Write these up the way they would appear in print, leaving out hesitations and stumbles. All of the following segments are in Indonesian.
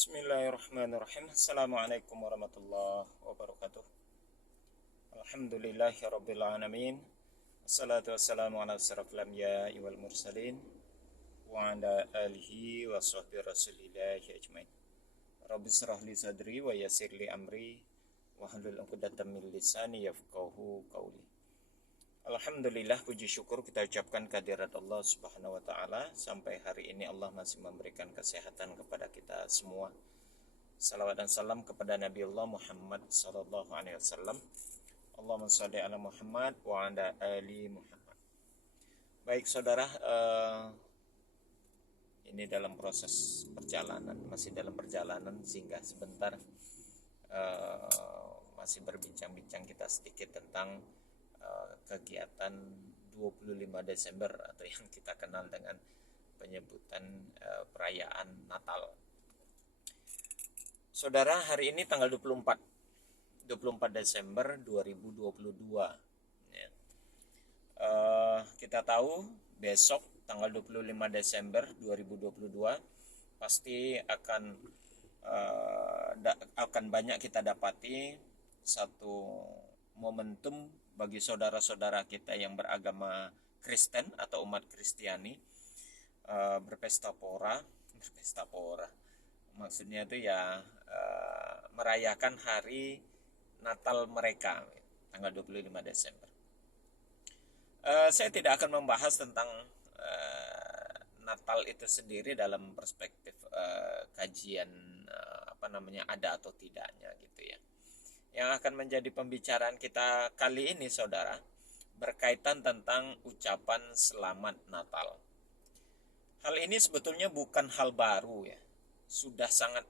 Bismillahirrahmanirrahim. Assalamualaikum warahmatullahi wabarakatuh. Alhamdulillahirabbil alamin. Wassalatu wassalamu ala asyrafil anbiya'i wal mursalin wa ala alihi wa sahbihi rasulillahi ajmain. Rabbi shrah li sadri wa yassir li amri wa hlul 'uqdatam min lisani yafqahu qawli. Alhamdulillah, puji syukur kita ucapkan kehadirat Allah Subhanahu wa taala. Sampai hari ini Allah masih memberikan kesehatan kepada kita semua. Salawat dan salam kepada Nabi Allah Muhammad sallallahu alaihi wasallam. Allahumma shalli ala Muhammad wa ala ali Muhammad. Baik saudara, ini dalam proses perjalanan, masih dalam perjalanan sehingga sebentar masih berbincang-bincang kita sedikit tentang kegiatan 25 Desember atau yang kita kenal dengan penyebutan perayaan Natal. Saudara, hari ini tanggal 24 Desember 2022 ya. Kita tahu besok tanggal 25 Desember 2022 pasti akan banyak kita dapati satu momentum bagi saudara-saudara kita yang beragama Kristen atau umat Kristiani berpesta pora. Maksudnya itu ya merayakan hari Natal mereka tanggal 25 Desember. Saya tidak akan membahas tentang Natal itu sendiri dalam perspektif kajian ada atau tidaknya gitu ya. Yang akan menjadi pembicaraan kita kali ini saudara berkaitan tentang ucapan selamat Natal. Hal ini sebetulnya bukan hal baru ya. Sudah sangat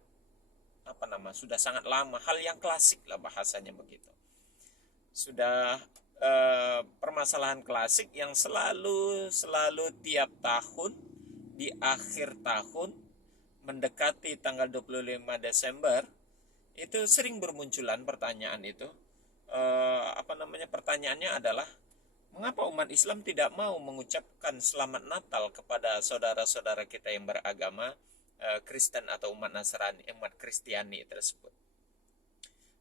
lama, hal yang klasik lah bahasanya begitu. Sudah permasalahan klasik yang selalu tiap tahun di akhir tahun mendekati tanggal 25 Desember itu sering bermunculan pertanyaan itu. Pertanyaannya adalah mengapa umat Islam tidak mau mengucapkan selamat Natal kepada saudara-saudara kita yang beragama Kristen atau umat Nasrani, umat Kristiani tersebut.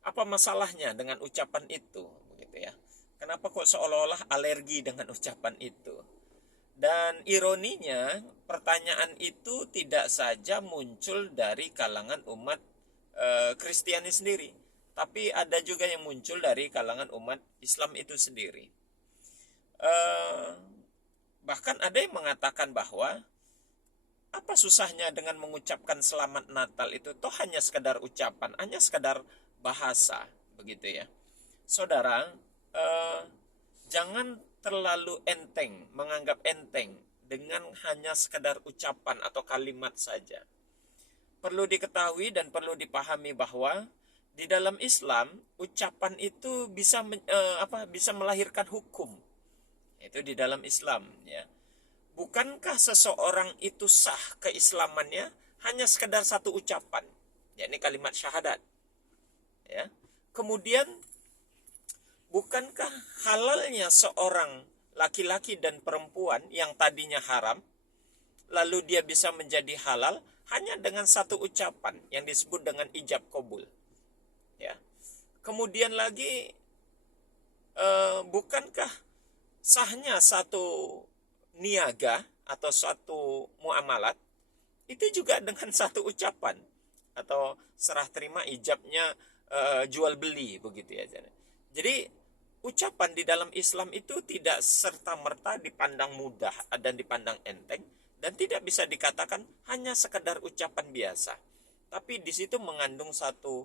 Apa masalahnya dengan ucapan itu, begitu ya? Kenapa kok seolah-olah alergi dengan ucapan itu? Dan ironinya, pertanyaan itu tidak saja muncul dari kalangan umat Kristiani sendiri, tapi ada juga yang muncul dari kalangan umat Islam itu sendiri. Bahkan ada yang mengatakan bahwa apa susahnya dengan mengucapkan selamat Natal itu, toh hanya sekedar ucapan, hanya sekedar bahasa, begitu ya. Saudara, jangan terlalu menganggap enteng dengan hanya sekedar ucapan atau kalimat saja. Perlu diketahui dan perlu dipahami bahwa di dalam Islam ucapan itu bisa melahirkan hukum. Itu di dalam Islam ya. Bukankah seseorang itu sah keislamannya hanya sekedar satu ucapan, yakni kalimat syahadat. Ya. Kemudian bukankah halalnya seorang laki-laki dan perempuan yang tadinya haram lalu dia bisa menjadi halal hanya dengan satu ucapan yang disebut dengan ijab qabul. Ya. Kemudian lagi bukankah sahnya satu niaga atau suatu muamalat itu juga dengan satu ucapan atau serah terima ijabnya jual beli begitu ya. Jadi ucapan di dalam Islam itu tidak serta-merta dipandang mudah dan dipandang enteng dan tidak bisa dikatakan hanya sekedar ucapan biasa. Tapi di situ mengandung satu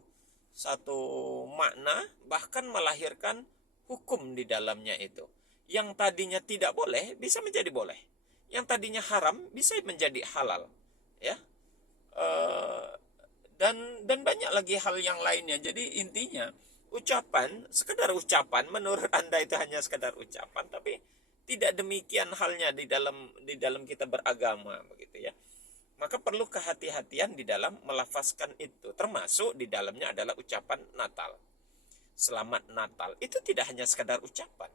makna, bahkan melahirkan hukum di dalamnya itu. Yang tadinya tidak boleh bisa menjadi boleh. Yang tadinya haram bisa menjadi halal, ya. Dan banyak lagi hal yang lainnya. Jadi intinya sekedar ucapan menurut Anda itu hanya sekedar ucapan, tapi tidak demikian halnya di dalam kita beragama begitu ya. Maka perlu kehati-hatian di dalam melafazkan itu, termasuk di dalamnya adalah ucapan Natal. Selamat Natal itu tidak hanya sekedar ucapan.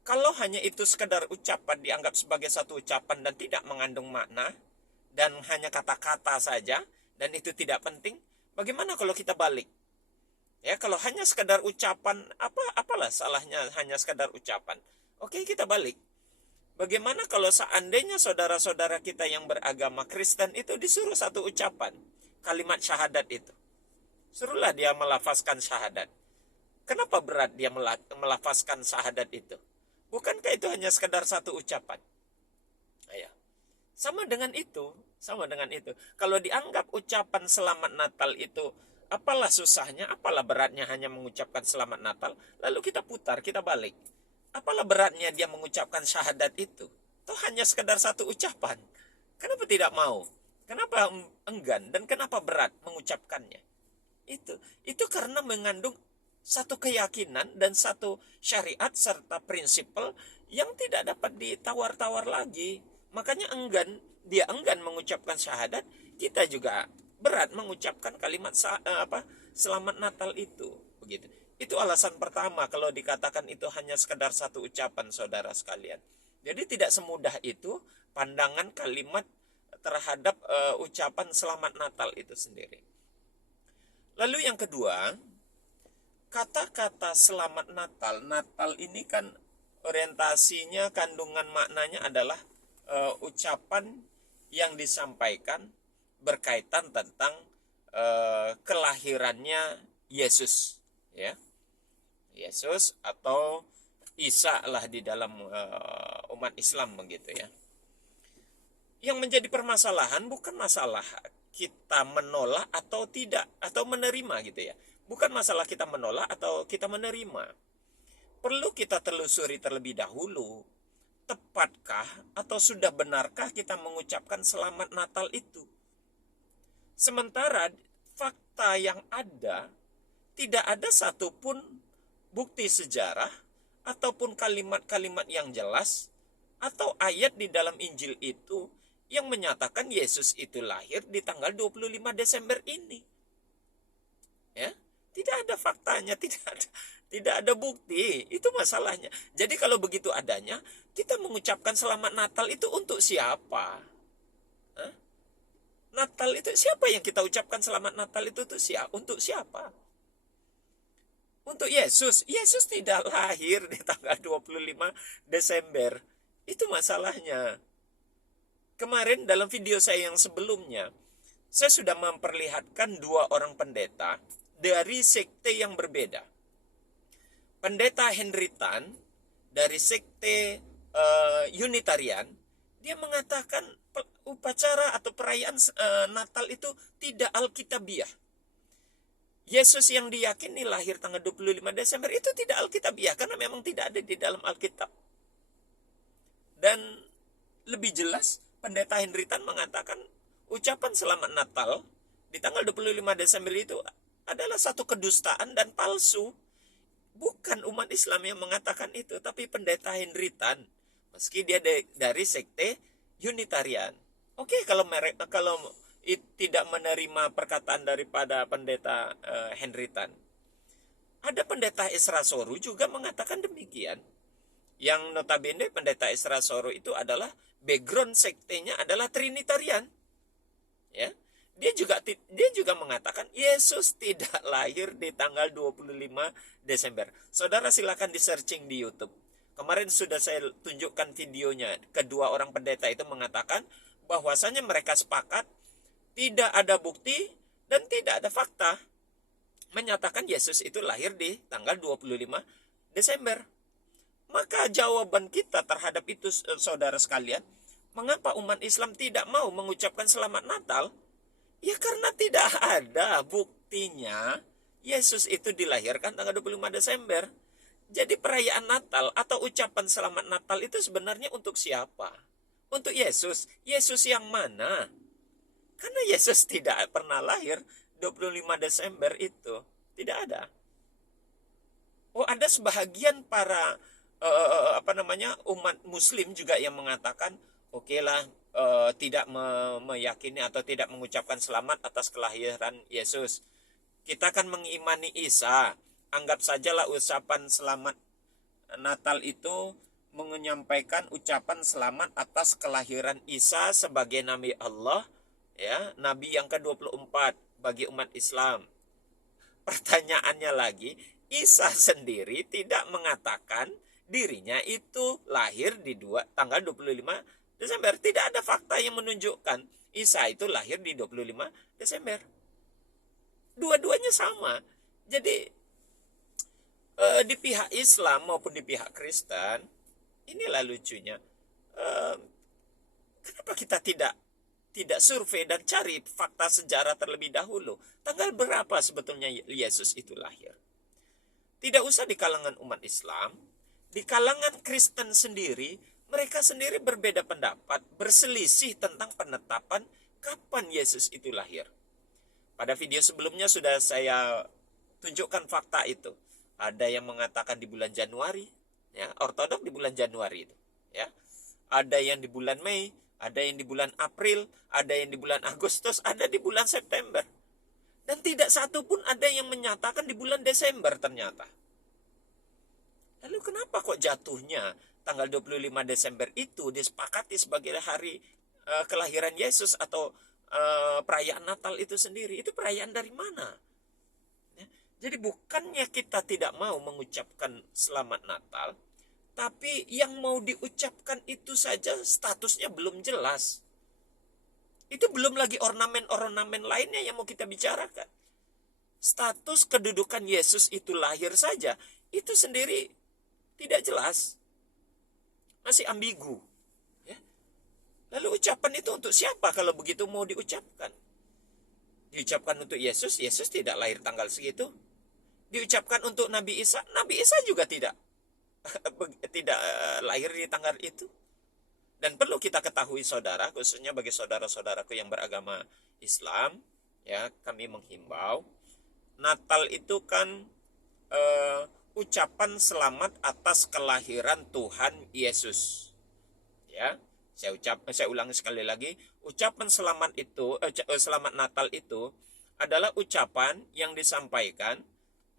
Kalau hanya itu sekedar ucapan dianggap sebagai satu ucapan dan tidak mengandung makna dan hanya kata-kata saja, dan itu tidak penting, bagaimana kalau kita balik? Ya, kalau hanya sekedar ucapan, apalah salahnya hanya sekedar ucapan. Oke, kita balik. Bagaimana kalau seandainya saudara-saudara kita yang beragama Kristen itu disuruh satu ucapan, kalimat syahadat itu. Suruhlah dia melafazkan syahadat. Kenapa berat dia melafazkan syahadat itu? Bukankah itu hanya sekedar satu ucapan? Ya. Sama dengan itu, sama dengan itu. Kalau dianggap ucapan selamat Natal itu, apalah susahnya, apalah beratnya hanya mengucapkan selamat Natal, lalu kita putar, kita balik. Apalah beratnya dia mengucapkan syahadat itu? Toh hanya sekedar satu ucapan. Kenapa tidak mau? Kenapa enggan? Dan kenapa berat mengucapkannya? Itu karena mengandung satu keyakinan dan satu syariat serta prinsipal yang tidak dapat ditawar-tawar lagi. Makanya dia enggan mengucapkan syahadat, kita juga berat mengucapkan kalimat selamat Natal itu. Begitu. Itu alasan pertama kalau dikatakan itu hanya sekedar satu ucapan, saudara sekalian. Jadi tidak semudah itu pandangan kalimat terhadap ucapan selamat Natal itu sendiri. Lalu yang kedua, kata-kata selamat Natal. Natal ini kan orientasinya, kandungan maknanya adalah ucapan yang disampaikan berkaitan tentang kelahirannya Yesus, ya. Yesus atau Isa lah di dalam umat Islam begitu ya. Yang menjadi permasalahan bukan masalah kita menolak atau tidak atau menerima gitu ya. Bukan masalah kita menolak atau kita menerima. Perlu kita telusuri terlebih dahulu. Tepatkah atau sudah benarkah kita mengucapkan selamat Natal itu? Sementara fakta yang ada, tidak ada satupun bukti sejarah ataupun kalimat-kalimat yang jelas atau ayat di dalam Injil itu yang menyatakan Yesus itu lahir di tanggal 25 Desember ini. Ya, tidak ada faktanya, tidak ada bukti. Itu masalahnya. Jadi kalau begitu adanya, kita mengucapkan selamat Natal itu untuk siapa? Hah? Natal itu siapa yang kita ucapkan selamat Natal itu untuk siapa? Untuk Yesus. Yesus tidak lahir di tanggal 25 Desember. Itu masalahnya. Kemarin dalam video saya yang sebelumnya, saya sudah memperlihatkan dua orang pendeta dari sekte yang berbeda. Pendeta Henry Tan dari sekte Unitarian, dia mengatakan upacara atau perayaan Natal itu tidak alkitabiah. Yesus yang diyakini lahir tanggal 25 Desember itu tidak alkitabiah karena memang tidak ada di dalam Alkitab. Dan lebih jelas pendeta Henry Tan mengatakan ucapan selamat Natal di tanggal 25 Desember itu adalah satu kedustaan dan palsu. Bukan umat Islam yang mengatakan itu, tapi pendeta Henry Tan. Meski dia dari sekte Unitarian. Oke, kalau tidak menerima perkataan daripada pendeta Henry Tan. Ada pendeta Ezra Soru juga mengatakan demikian. Yang notabene pendeta Ezra Soru itu adalah background sektenya adalah Trinitarian. Ya. Dia juga mengatakan Yesus tidak lahir di tanggal 25 Desember. Saudara silakan di searching di YouTube. Kemarin sudah saya tunjukkan videonya. Kedua orang pendeta itu mengatakan bahwasanya mereka sepakat tidak ada bukti dan tidak ada fakta menyatakan Yesus itu lahir di tanggal 25 Desember. Maka jawaban kita terhadap itu, saudara sekalian, mengapa umat Islam tidak mau mengucapkan selamat Natal? Ya karena tidak ada buktinya Yesus itu dilahirkan tanggal 25 Desember. Jadi perayaan Natal atau ucapan selamat Natal itu sebenarnya untuk siapa? Untuk Yesus. Yesus yang mana? Karena Yesus tidak pernah lahir 25 Desember itu. Tidak ada. Oh, ada sebahagian para umat muslim juga yang mengatakan okelah, tidak meyakini atau tidak mengucapkan selamat atas kelahiran Yesus. Kita akan mengimani Isa. Anggap sajalah ucapan selamat Natal itu menyampaikan ucapan selamat atas kelahiran Isa sebagai Nabi Allah ya, nabi yang ke-24 bagi umat Islam. Pertanyaannya lagi, Isa sendiri tidak mengatakan dirinya itu lahir di tanggal 25 Desember. Tidak ada fakta yang menunjukkan Isa itu lahir di 25 Desember. Dua-duanya sama. Jadi di pihak Islam maupun di pihak Kristen, inilah lucunya. Kenapa kita tidak survei dan cari fakta sejarah terlebih dahulu? Tanggal berapa sebetulnya Yesus itu lahir? Tidak usah di kalangan umat Islam, di kalangan Kristen sendiri, mereka sendiri berbeda pendapat, berselisih tentang penetapan kapan Yesus itu lahir. Pada video sebelumnya sudah saya tunjukkan fakta itu. Ada yang mengatakan di bulan Januari, ya, ortodok di bulan Januari itu, ya. Ada yang di bulan Mei, ada yang di bulan April, ada yang di bulan Agustus, ada di bulan September. Dan tidak satu pun ada yang menyatakan di bulan Desember ternyata. Lalu kenapa kok jatuhnya tanggal 25 Desember itu disepakati sebagai hari kelahiran Yesus atau perayaan Natal itu sendiri? Itu perayaan dari mana? Jadi bukannya kita tidak mau mengucapkan selamat Natal, tapi yang mau diucapkan itu saja statusnya belum jelas. Itu belum lagi ornamen-ornamen lainnya yang mau kita bicarakan. Status kedudukan Yesus itu lahir saja, itu sendiri tidak jelas. Masih ambigu. Ya. Lalu ucapan itu untuk siapa kalau begitu mau diucapkan? Diucapkan untuk Yesus, Yesus tidak lahir tanggal segitu. Diucapkan untuk Nabi Isa juga tidak lahir di tanggal itu. Dan perlu kita ketahui saudara, khususnya bagi saudara-saudaraku yang beragama Islam, ya, kami menghimbau, Natal itu kan ucapan selamat atas kelahiran Tuhan Yesus. Ya, saya ulangi sekali lagi, ucapan selamat itu, selamat Natal itu adalah ucapan yang disampaikan,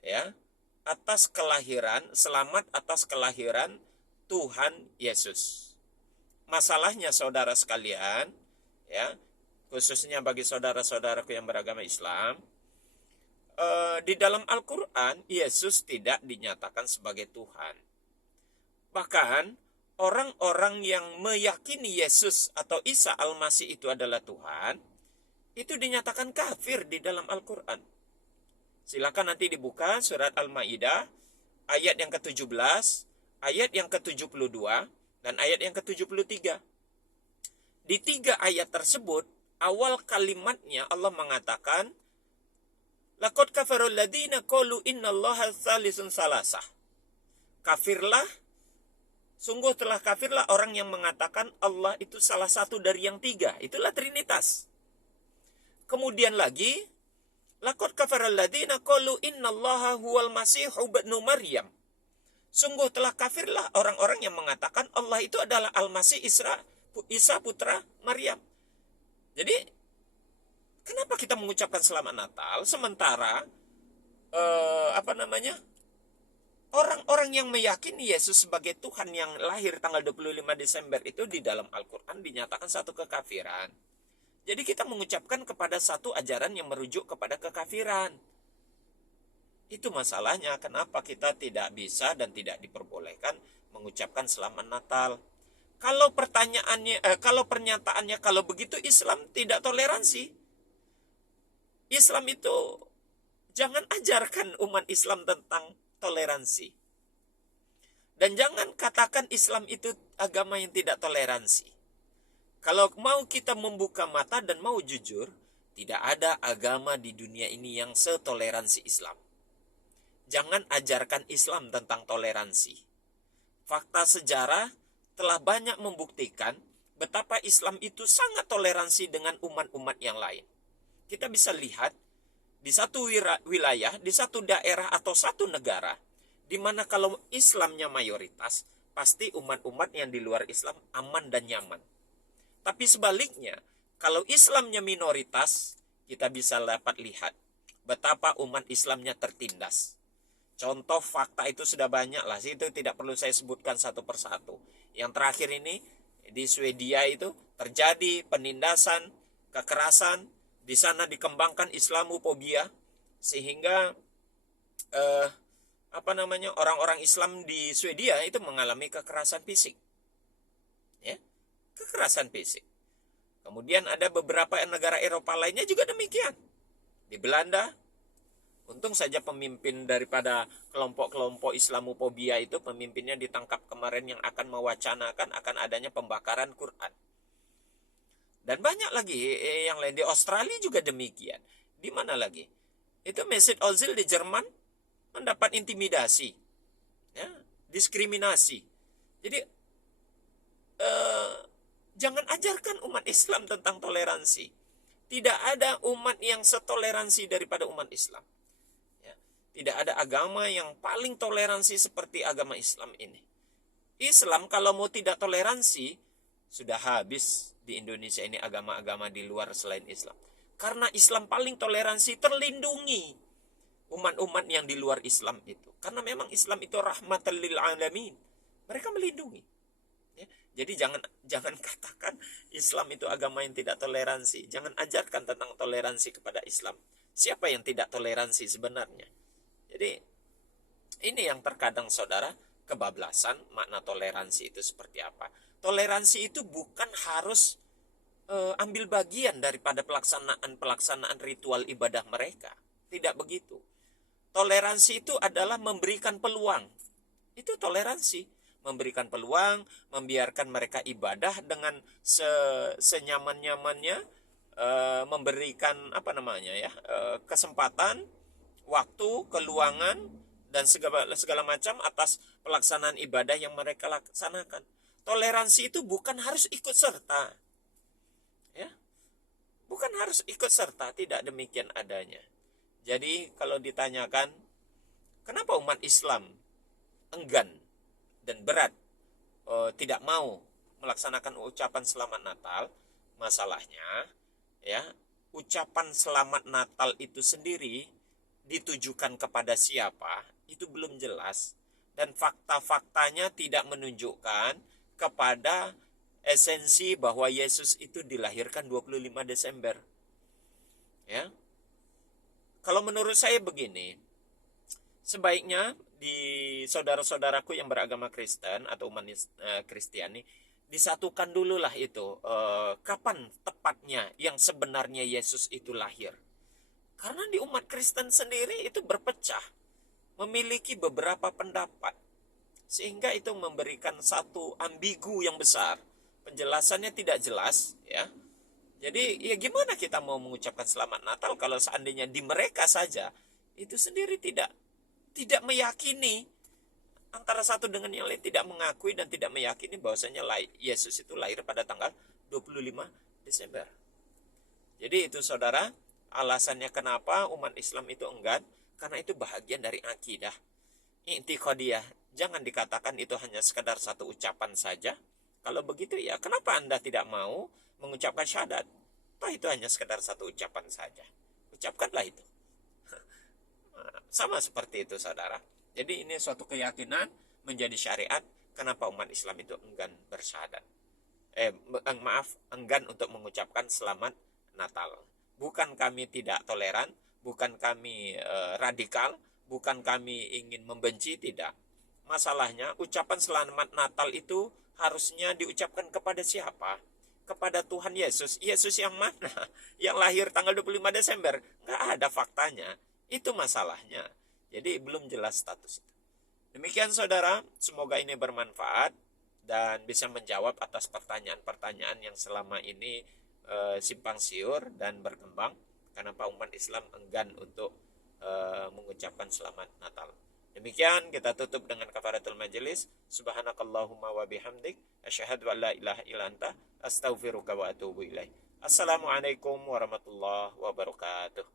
ya, atas kelahiran, selamat atas kelahiran Tuhan Yesus. Masalahnya saudara sekalian, ya, khususnya bagi saudara-saudaraku yang beragama Islam, di dalam Al-Quran Yesus tidak dinyatakan sebagai Tuhan. Bahkan orang-orang yang meyakini Yesus atau Isa Al-Masih itu adalah Tuhan, itu dinyatakan kafir di dalam Al-Quran. Silakan nanti dibuka surat Al-Maidah ayat yang ke-17, ayat yang ke-72, dan ayat yang ke-73. Di 3 ayat tersebut, awal kalimatnya Allah mengatakan, Laqad kafarul ladina qalu innallaha tsalisun salasah. Kafirlah, sungguh telah kafirlah orang yang mengatakan Allah itu salah satu dari yang 3. Itulah Trinitas. Kemudian lagi, Laqad kafaral ladina qalu innallaha huwal masihu ibnu Maryam. Sungguh telah kafirlah orang-orang yang mengatakan Allah itu adalah Al-Masih Isa putra Maryam. Jadi kenapa kita mengucapkan selamat Natal sementara orang-orang yang meyakini Yesus sebagai Tuhan yang lahir tanggal 25 Desember itu di dalam Al-Quran dinyatakan satu kekafiran. Jadi kita mengucapkan kepada satu ajaran yang merujuk kepada kekafiran. Itu masalahnya, kenapa kita tidak bisa dan tidak diperbolehkan mengucapkan selamat Natal. Kalau pernyataannya kalau begitu Islam tidak toleransi. Islam itu jangan ajarkan umat Islam tentang toleransi. Dan jangan katakan Islam itu agama yang tidak toleransi. Kalau mau kita membuka mata dan mau jujur, tidak ada agama di dunia ini yang setoleransi Islam. Jangan ajarkan Islam tentang toleransi. Fakta sejarah telah banyak membuktikan betapa Islam itu sangat toleransi dengan umat-umat yang lain. Kita bisa lihat di satu wilayah, di satu daerah atau satu negara, di mana kalau Islamnya mayoritas, pasti umat-umat yang di luar Islam aman dan nyaman. Tapi sebaliknya, kalau Islamnya minoritas, kita bisa dapat lihat betapa umat Islamnya tertindas. Contoh fakta itu sudah banyak lah, itu tidak perlu saya sebutkan satu persatu. Yang terakhir ini, di Swedia itu terjadi penindasan kekerasan, di sana dikembangkan Islamofobia, sehingga orang-orang Islam di Swedia itu mengalami kekerasan fisik, ya, kekerasan fisik. Kemudian ada beberapa negara Eropa lainnya juga demikian. Di Belanda, untung saja pemimpin daripada kelompok-kelompok Islamofobia itu, pemimpinnya ditangkap kemarin, yang akan mewacanakan akan adanya pembakaran Quran. Dan banyak lagi yang lain. Di Australia juga demikian. Di mana lagi? Itu Mesut Ozil di Jerman mendapat intimidasi, ya, diskriminasi. Jadi jangan ajarkan umat Islam tentang toleransi. Tidak ada umat yang setoleransi daripada umat Islam. Ya, tidak ada agama yang paling toleransi seperti agama Islam ini. Islam kalau mau tidak toleransi, sudah habis di Indonesia ini agama-agama di luar selain Islam. Karena Islam paling toleransi, terlindungi umat-umat yang di luar Islam itu. Karena memang Islam itu rahmatan lil alamin. Mereka melindungi. Ya, jadi jangan katakan Islam itu agama yang tidak toleransi. Jangan ajarkan tentang toleransi kepada Islam. Siapa yang tidak toleransi sebenarnya? Jadi ini yang terkadang saudara, kebablasan makna toleransi itu seperti apa. Toleransi itu bukan harus ambil bagian daripada pelaksanaan ritual ibadah mereka. Tidak begitu. Toleransi itu adalah memberikan peluang. Itu toleransi. Memberikan peluang, membiarkan mereka ibadah dengan senyaman-nyamannya, memberikan kesempatan, waktu, keluangan, dan segala macam atas pelaksanaan ibadah yang mereka laksanakan. Toleransi itu bukan harus ikut serta. Ya. Bukan harus ikut serta, tidak demikian adanya. Jadi kalau ditanyakan, kenapa umat Islam enggan dan berat tidak mau melaksanakan ucapan selamat Natal? Masalahnya, ya, ucapan selamat Natal itu sendiri ditujukan kepada siapa, itu belum jelas. Dan fakta-faktanya tidak menunjukkan kepada esensi bahwa Yesus itu dilahirkan 25 Desember. Ya. Kalau menurut saya begini, sebaiknya di saudara-saudaraku yang beragama Kristen atau umat Kristiani, disatukan dululah itu kapan tepatnya yang sebenarnya Yesus itu lahir. Karena di umat Kristen sendiri itu berpecah, memiliki beberapa pendapat, sehingga itu memberikan satu ambigu yang besar. Penjelasannya tidak jelas, ya. Jadi ya gimana kita mau mengucapkan selamat Natal kalau seandainya di mereka saja itu sendiri tidak meyakini, antara satu dengan yang lain tidak mengakui dan tidak meyakini bahwasanya Yesus itu lahir pada tanggal 25 Desember. Jadi itu saudara, alasannya kenapa umat Islam itu enggan, karena itu bahagian dari akidah i'tiqadiyah. Jangan dikatakan itu hanya sekadar satu ucapan saja. Kalau begitu ya kenapa Anda tidak mau mengucapkan syahadat? Toh itu hanya sekadar satu ucapan saja. Ucapkanlah itu. Sama seperti itu saudara. Jadi ini suatu keyakinan menjadi syariat. Kenapa umat Islam itu enggan bersyahadat? Enggan untuk mengucapkan selamat Natal. Bukan kami tidak toleran, bukan kami radikal, bukan kami ingin membenci, tidak. Masalahnya ucapan selamat Natal itu harusnya diucapkan kepada siapa? Kepada Tuhan Yesus. Yesus yang mana? Yang lahir tanggal 25 Desember. Nggak ada faktanya. Itu masalahnya. Jadi belum jelas status itu. Demikian saudara, semoga ini bermanfaat dan bisa menjawab atas pertanyaan-pertanyaan yang selama ini simpang siur dan berkembang. Kenapa umat Islam enggan untuk mengucapkan selamat Natal. Demikian kita tutup dengan kafaratul majelis. Subhanakallahumma wa bihamdik, asyhadu an la ilaha illa anta, astaghfiruka wa atubu ilaik. Assalamualaikum warahmatullahi wabarakatuh.